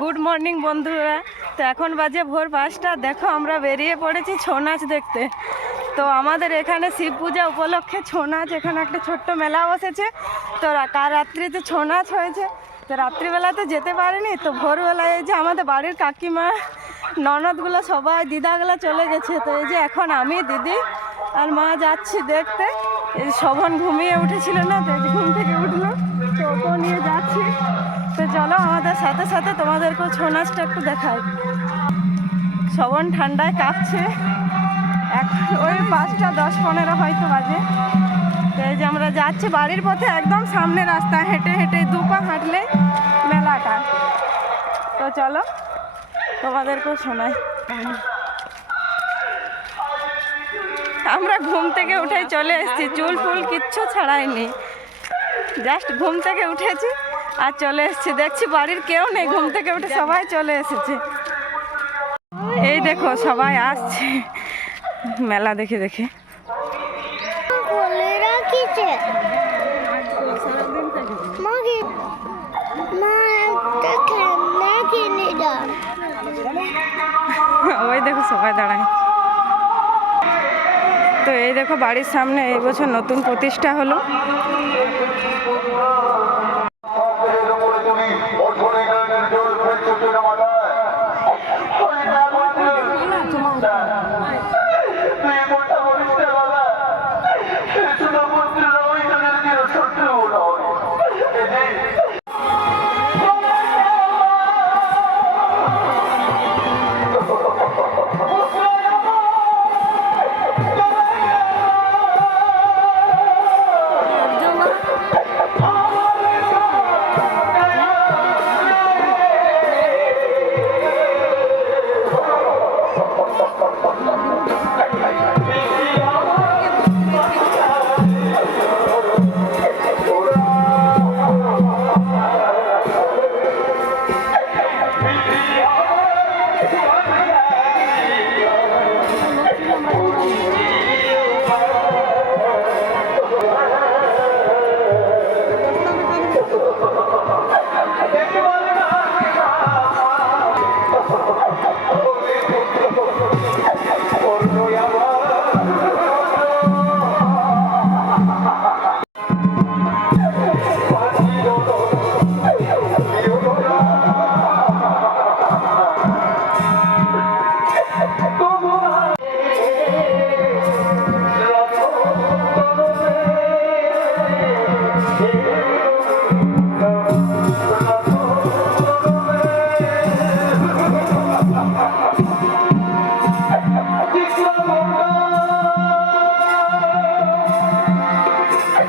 Good morning বন্ধুরা। তো এখন বাজে ভোর পাঁচটা। দেখো, আমরা বেরিয়ে পড়েছি ছৌ নাচ দেখতে। তো আমাদের এখানে শিব পূজা উপলক্ষে ছৌ নাচ, এখানে একটা ছোট্ট মেলা বসেছে। তো কার রাত্রিতে ছৌ নাচ হয়েছে? তো রাত্রিবেলাতে যেতে পারিনি, তো ভোরবেলায় এই যে আমাদের বাড়ির কাকিমা, ননদগুলো সবাই, দিদাগুলো চলে গেছে। তো এই যে এখন আমি, দিদি আর মা যাচ্ছি দেখতে। এই শোভন ঘুমিয়ে উঠেছিল না, তো ঘুম থেকে উঠল। ওকেও নিয়ে যাচ্ছি। তো চলো আমাদের সাথে সাথে তোমাদেরকেও ছৌ নাচটা একটু দেখাই। শবন ঠান্ডায় কাঁপছে। এক ওই পাঁচটা দশ পনেরো হয়তো বাজে। তো এই যে আমরা যাচ্ছি বাড়ির পথে একদম সামনে রাস্তা, হেঁটে হেঁটে দু পা হাঁটলে মেলাটা। তো চলো তোমাদেরকেও শোনাই। আমরা ঘুম থেকে উঠে চলে এসেছি, চুল ফুল কিচ্ছু ছাড়াইনি। জাস্ট ঘুম থেকে উঠেছি আর চলে এসেছি। দেখছি বাড়ির কেউ নেই ঘুম থেকে উঠে সবাই চলে এসেছে। এই দেখো সবাই আসছে। মেলা দেখে দেখে। ওই দেখো সবাই দাঁড়ায়। তো এই দেখো বাড়ির সামনে এই বছর নতুন প্রতিষ্ঠা হলো।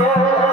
Yeah.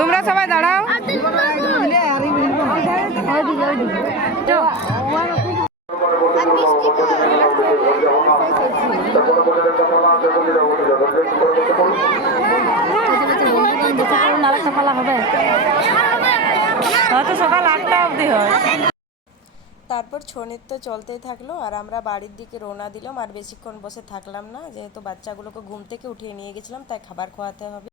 তোমরা সবাই দাঁড়াও। তারপর ছৌ নৃত্য চলতেই থাকল, আর আমরা বাড়ির দিকে রওনা দিলাম, আর বেশিক্ষণ বসে থাকলাম না। যেহেতু বাচ্চাগুলোকে ঘুম থেকে উঠিয়ে নিয়ে গেছিলাম, তাই খাবার খাওয়াতে হবে।